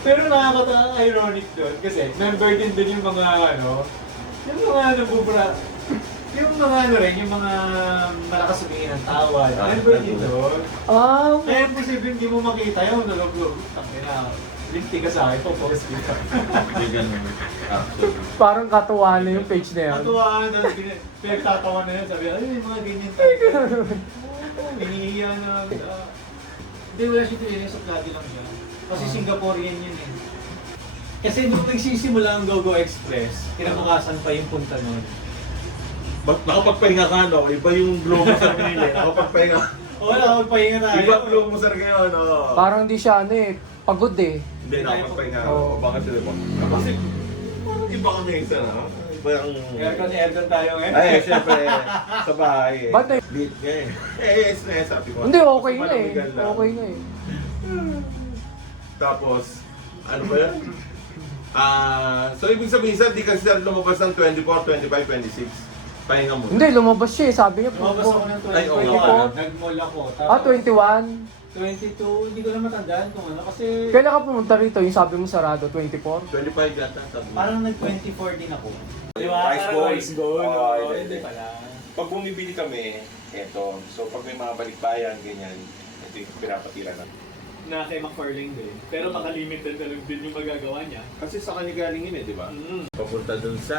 Pero nakakata-ironic doon kasi member din yung mga yung mga nabubra, yung mga rin, yung mga malakas sumingin ng tawad. Member din doon. Kaya posible hindi mo makita yung nalog-log. Tangina, linti ka sa akin, post kita. Hindi ganun. Actually. Parang katuwa na yung page na yan. Matuwaan na, pinagtatawa na yun, sabi, ay, yung mga ganyan talaga. Oo, hinihiya na. Hindi, wala siya tinignan sa plagi lang siya. Kasi Singaporean yun eh. Kasi nung nagsisimula ang GoGo Express, kinabukasan pa yung punta nun. Nakapagpahinga ka, no? Iba yung glow mo sa pinili. Nakapagpahinga. Wala, magpahinga tayo. Iba glow mo sa ngayon, no? Parang hindi siya pagod eh. Hindi, nakapagpahinga. Oo. Bakit sila ba? Kasi, parang iba kami isa, no? Iba yung... Aircon tayo eh. Ay, siyempre, sa bahay eh. Ba't na- Lit nga eh. Yes, sabi ko. Hindi, okay Mas na eh. malamigan lang. Okay na eh. Tapos, ano ba yan? So ibig sabihin sa di kasi sila lumabas ng 24, 25, 26. Pahinga mo. Hindi, lumabas siya eh. Sabi niya, Lumabas ako ng Ay, oo 24. nga. Nag-mall ako. 21. 22, hindi ko na matandaan kung ano kasi Kailan ka pumunta rito? Yung sabi mo sarado, 24? 25 yata. Sabi mo. parang nag-24 din ako. Di ba? Rice Parang bowl. rice bowl. Oo, Oo, hindi. hindi pala. Pag bumibili kami, eto. So pag may mga balikbayan, ganyan, ito yung pinapatira na. Na kay McFarlane din. Pero makalimited na lang din yung magagawa niya. Kasi sa kanya galing yun eh, di ba? Mm. Papunta dun sa